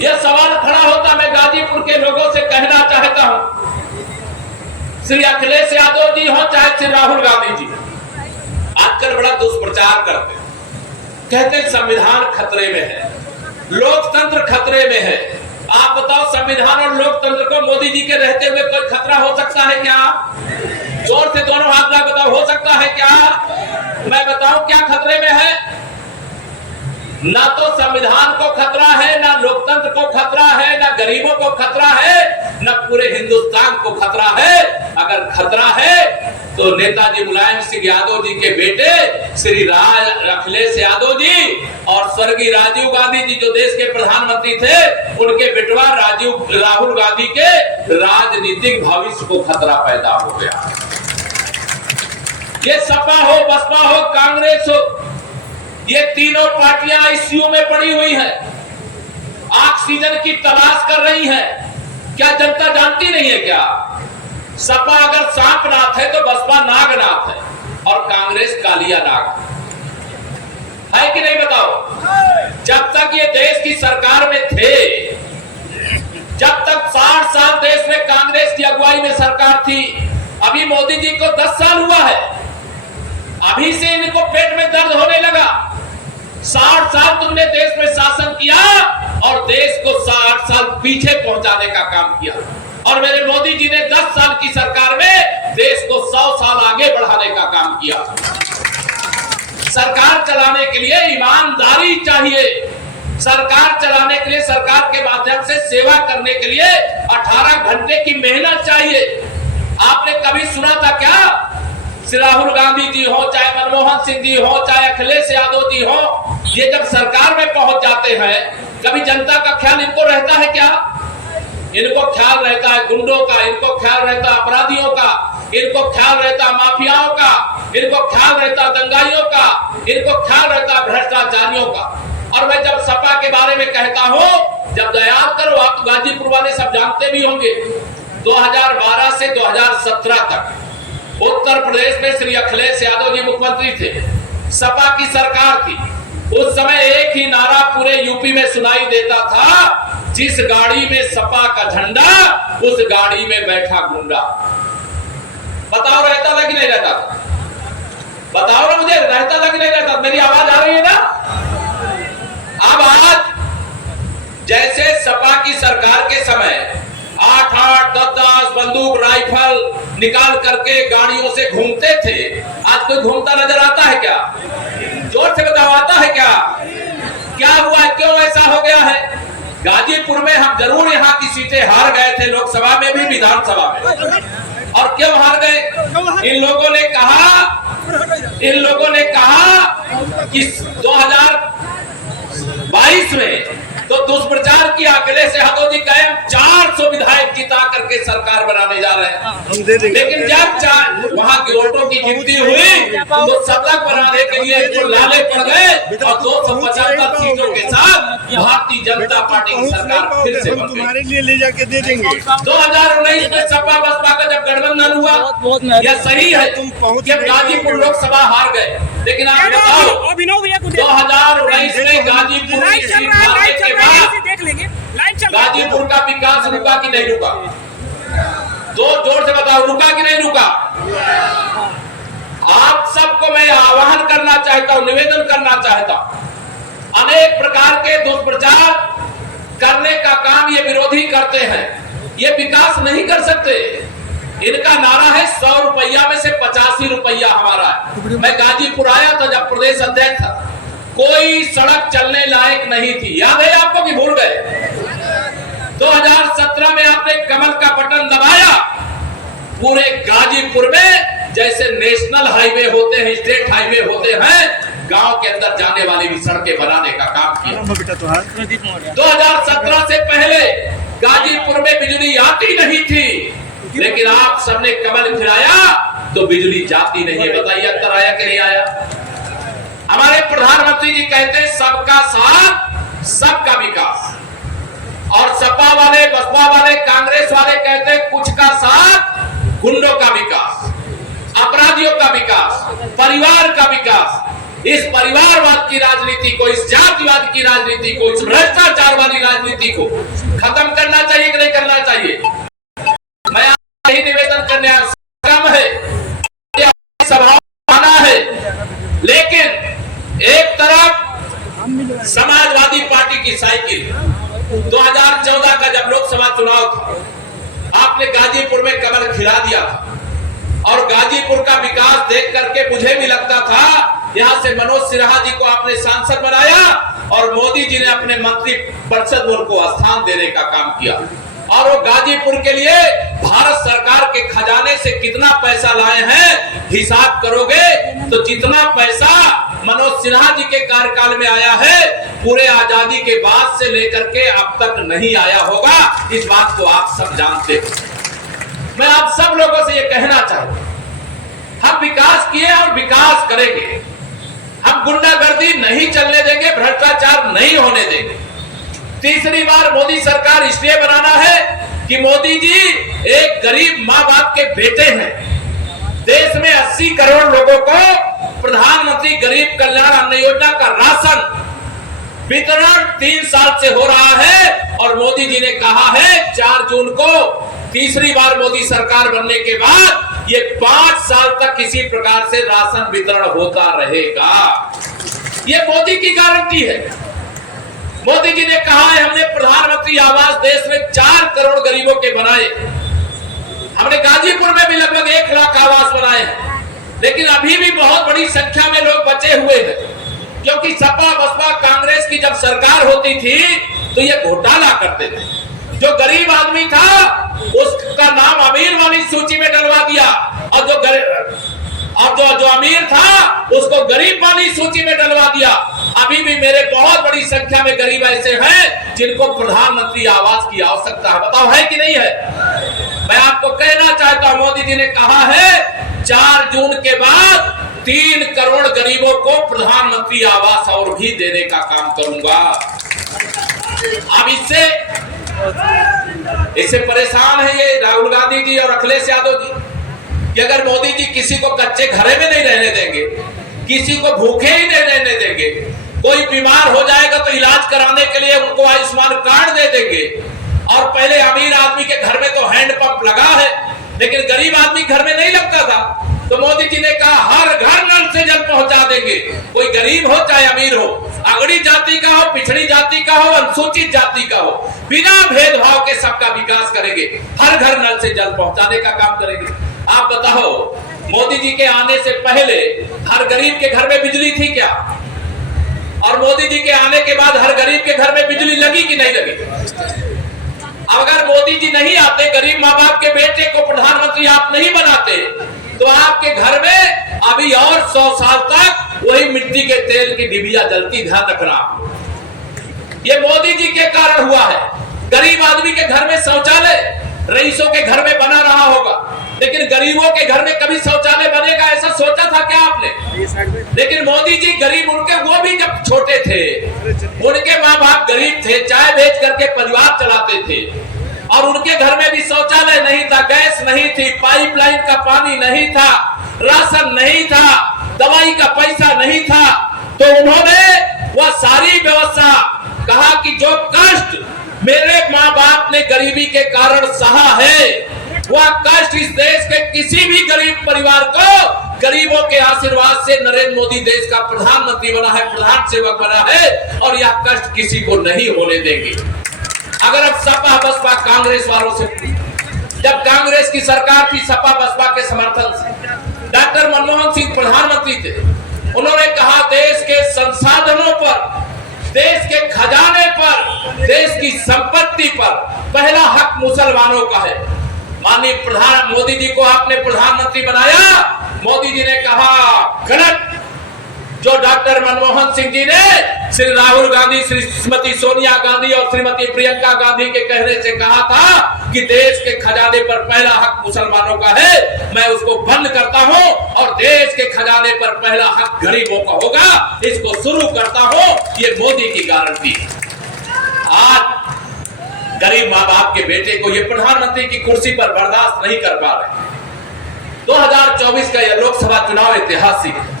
यह सवाल खड़ा होता, मैं गाजीपुर के लोगों से कहना चाहता हूं, श्री अखिलेश यादव जी हो चाहे श्री राहुल गांधी जी, आजकल बड़ा दुष्प्रचार करते हैं, कहते हैं संविधान खतरे में है, लोकतंत्र खतरे में है। आप बताओ, संविधान और लोकतंत्र को मोदी जी के रहते हुए कोई खतरा हो सकता है क्या? जोर से दोनों हाथ में बताओ, हो सकता है क्या? मैं बताऊं क्या खतरे में है? ना तो संविधान को खतरा है, ना लोकतंत्र को खतरा है, ना गरीबों को खतरा है, ना पूरे हिंदुस्तान को खतरा है। अगर खतरा है तो नेताजी मुलायम सिंह यादव जी के बेटे श्री अखिलेश यादव जी और स्वर्गीय राजीव गांधी जी जो देश के प्रधानमंत्री थे, उनके बेटवा राहुल गांधी के राजनीतिक भविष्य को खतरा पैदा हो गया। ये सपा हो, बसपा हो, कांग्रेस हो, ये तीनों पार्टियां आईसीयू में पड़ी हुई हैं, ऑक्सीजन की तलाश कर रही हैं। क्या जनता जानती नहीं है क्या? सपा अगर सांपनाथ है तो बसपा नागनाथ है और कांग्रेस कालिया नाग है कि नहीं? बताओ। जब तक ये देश की सरकार में थे, जब तक 60 साल देश में कांग्रेस की अगुवाई में सरकार थी, अभी मोदी जी को 10 साल हुआ है, अभी से इनको पेट में दर्द होने लगा। 60 साल तुमने देश में शासन किया और देश को 60 साल पीछे पहुंचाने का काम किया, और मेरे मोदी जी ने 10 साल की सरकार में देश को 100 साल आगे बढ़ाने का काम किया। सरकार चलाने के लिए ईमानदारी चाहिए, सरकार चलाने के लिए, सरकार के माध्यम से सेवा करने के लिए 18 घंटे की मेहनत चाहिए। आपने कभी सुना था क्या? श्री राहुल गांधी जी हो, चाहे मनमोहन सिंह जी हो, चाहे अखिलेश यादव जी हो, ये जब सरकार में पहुंच जाते हैं, कभी जनता का ख्याल इनको रहता है क्या? इनको ख्याल रहता है गुंडों का, इनको ख्याल रहता अपराधियों का, इनको ख्याल रहता माफियाओं का, इनको ख्याल रहता दंगाइयों का, इनको ख्याल रहता भ्रष्टाचारियों का। और मैं जब सपा के बारे में कहता हूं, जब याद करो, आप गाजीपुर वाले सब जानते भी होंगे, 2012 से 2017 तक उत्तर प्रदेश में श्री अखिलेश यादव जी मुख्यमंत्री थे, सपा की सरकार थी। उस समय एक ही नारा पूरे यूपी में सुनाई देता था, जिस गाड़ी में सपा का झंडा उस गाड़ी में बैठा गुंडा। बताओ रहता था कि नहीं रहता? बताओ ना मुझे, रहता था कि नहीं रहता? मेरी आवाज आ रही है ना? अब आज जैसे सपा की सरकार के समय 8-8, 10-10 बंदूक राइफल निकाल करके गाड़ियों से घूमते थे, आज कोई घूमता नजर आता है क्या? जोर से बताओ, आता है क्या? क्या हुआ, क्यों ऐसा हो गया है? गाजीपुर में हम जरूर यहाँ की सीटें हार गए थे, लोकसभा में भी, विधानसभा में। और क्यों हार गए? इन लोगों ने कहा कि 2022 में तो दुष्प्रचार किया, अखिलेश यादव जी कहे 400 विधायक जिता करके सरकार बनाने जा रहे हैं। लेकिन जब वहां की वोटों की गिनती हुई तो शतक बनाने के लिए तो लाले पड़ गए और 275 सीटों के साथ भारतीय जनता पार्टी की सरकार फिर से बन गई। तुम्हारे लिए ले जाके दे देंगे। 2019 में सपा बसपा का जब गठबंधन हुआ, यह सही है कि गाजीपुर लोकसभा हार गए, लेकिन आप बताओ 2019 में गाजीपुर की सीट हारने के बाद गाजीपुर का विकास रुका कि नहीं रुका? दो जोर से बताओ, रुका कि नहीं रुका? आप सबको मैं आह्वान करना चाहता हूं, निवेदन करना चाहता हूं, अनेक प्रकार के दुष्प्रचार करने का काम ये विरोधी करते हैं, ये विकास नहीं कर सकते। इनका नारा है 100 रुपया में से 85 रुपया हमारा है। मैं गाजीपुर आया था जब प्रदेश अध्यक्ष था, कोई सड़क चलने लायक नहीं थी, याद है आपको कि भूल गए? 2017 में आपने कमल का बटन दबाया, पूरे गाजीपुर में जैसे नेशनल हाईवे होते हैं, स्टेट हाईवे होते हैं, गांव के अंदर जाने वाली भी सड़कें बनाने का काम किया। 2017 से पहले गाजीपुर में बिजली आती नहीं थी, लेकिन आप सबने कमल खिलाया तो बिजली जाती नहीं है। बताइए अंतर आया कि नहीं आया? हमारे प्रधानमंत्री जी कहते हैं सबका साथ सबका विकास, और सपा वाले, बसपा वाले, कांग्रेस वाले कहते हैं कुछ का साथ गुंडों का विकास, अपराधियों का विकास, परिवार का विकास। इस परिवारवाद की राजनीति को, इस जातिवाद की राजनीति को, इस भ्रष्टाचार वाली राजनीति राजनीति को खत्म करना चाहिए कि नहीं करना चाहिए? मैं आपसे यही निवेदन करने है, सभा आना है, लेकिन एक तरफ समाजवादी पार्टी की साइकिल 2014 का जब लोकसभा चुनाव था, आपने गाजीपुर में कमल खिला दिया था और गाजीपुर का विकास देख करके मुझे भी लगता था यहां से मनोज सिन्हा जी को आपने सांसद बनाया और मोदी जी ने अपने मंत्री परिषद में उनको स्थान देने का काम किया और वो गाजीपुर के लिए भारत सरकार के खजाने से कितना पैसा लाए हैं हिसाब करोगे तो जितना पैसा मनोज सिन्हा जी के कार्यकाल में आया है पूरे आजादी के बाद से लेकर के अब तक नहीं आया होगा। इस बात को आप सब जानते हैं। मैं आप सब लोगों से ये कहना चाहूंगा, हम विकास किए और विकास करेंगे। हम गुंडागर्दी नहीं चलने देंगे, भ्रष्टाचार नहीं होने देंगे। तीसरी बार मोदी सरकार इसलिए बनाना है कि मोदी जी एक गरीब माँ बाप के बेटे हैं। देश में 80 करोड़ लोगों को प्रधानमंत्री गरीब कल्याण अन्न योजना का राशन वितरण 3 साल से हो रहा है और मोदी जी ने कहा है 4 जून को तीसरी बार मोदी सरकार बनने के बाद ये 5 साल तक किसी प्रकार से राशन वितरण होता रहेगा। ये मोदी की गारंटी है। मोदी जी ने कहा है हमने प्रधानमंत्री आवास देश में 4 करोड़ गरीबों के बनाए। हमने गाजीपुर में भी लगभग 1 लाख आवास बनाए हैं, लेकिन अभी भी बहुत बड़ी संख्या में लोग बचे हुए हैं, क्योंकि सपा बसपा कांग्रेस की जब सरकार होती थी तो ये घोटाला करते थे। जो गरीब आदमी था उसका नाम अमीर वाली सूची में डलवा दिया और जो अमीर था उसको गरीब वाली सूची में डलवा दिया। अभी भी मेरे बहुत बड़ी संख्या में गरीब ऐसे हैं जिनको प्रधानमंत्री आवास की आवश्यकता है। बताओ है कि नहीं है? मैं आपको कहना चाहता हूं, मोदी जी ने कहा है 4 जून के बाद 3 करोड़ गरीबों को प्रधानमंत्री आवास और भी देने का काम करूंगा। अब इससे परेशान है ये राहुल गांधी जी और अखिलेश यादव जी कि अगर मोदी जी किसी को कच्चे घरे में नहीं रहने देंगे, किसी को भूखे ही नहीं रहने देंगे, कोई बीमार हो जाएगा तो इलाज कराने के लिए उनको आयुष्मान कार्ड दे देंगे। और पहले अमीर आदमी के घर में तो हैंडपंप लगा है, लेकिन गरीब आदमी घर में नहीं लगता था, तो मोदी जी ने कहा हर घर नल से जल पहुंचा देंगे। कोई गरीब हो चाहे अमीर हो, अगड़ी जाति का हो, पिछड़ी जाति का हो, अनुसूचित जाति का हो, बिना भेदभाव के सबका विकास करेंगे। हर घर नल से जल पहुंचाने का काम करेंगे। आप बताओ, मोदी जी के आने से पहले हर गरीब के घर में बिजली थी क्या? और मोदी जी के आने के बाद हर गरीब के घर में बिजली लगी कि नहीं लगी? अगर मोदी जी नहीं आते, गरीब माँ बाप के बेटे को प्रधानमंत्री आप नहीं बनाते, तो आपके घर में अभी और 100 साल तक वही मिट्टी के तेल की डिबिया जलती। ध्यान रखना, ये मोदी जी के कारण हुआ है। गरीब आदमी के घर में शौचालय रईसों के घर में बना रहा होगा, लेकिन गरीबों के घर में कभी शौचालय बनेगा ऐसा सोचा था क्या आपने? लेकिन मोदी जी गरीब, उनके वो भी जब छोटे थे, उनके माँ बाप गरीब थे, चाय बेच करके परिवार चलाते थे और उनके घर में भी शौचालय नहीं था, गैस नहीं थी, पाइपलाइन का पानी नहीं था, राशन नहीं था, दवाई का पैसा नहीं था, तो उन्होंने वह सारी व्यवस्था कहा कि जो कष्ट मेरे माँ बाप ने गरीबी के कारण सहा है, वह कष्ट इस देश के किसी भी गरीब परिवार को गरीबों के आशीर्वाद से नरेंद्र मोदी देश का प्रधानमंत्री बना है, प्रधान सेवक बना है और यह कष्ट किसी को नहीं होने देंगे। अगर अब सपा बसपा कांग्रेस वालों से, जब कांग्रेस की सरकार थी सपा बसपा के समर्थन से, डॉक्टर मनमोहन सिंह प्रधानमंत्री थे, उन्होंने कहा देश के संसाधनों पर, देश के खजाने पर, देश की संपत्ति पर पहला हक मुसलमानों का है। माननीय प्रधान मोदी जी को आपने प्रधानमंत्री बनाया, मोदी जी ने कहा गलत। जो डॉक्टर मनमोहन सिंह जी ने श्री राहुल गांधी, श्रीमती सोनिया गांधी और श्रीमती प्रियंका गांधी के कहने से कहा था कि देश के खजाने पर पहला हक मुसलमानों का है, मैं उसको बंद करता हूं और देश के खजाने पर पहला हक गरीबों का होगा, इसको शुरू करता हूं। ये मोदी की गारंटी। आज गरीब माँ बाप के बेटे को ये प्रधानमंत्री की कुर्सी पर बर्दाश्त नहीं कर पा रहे। 2024 का यह लोकसभा चुनाव ऐतिहासिक है।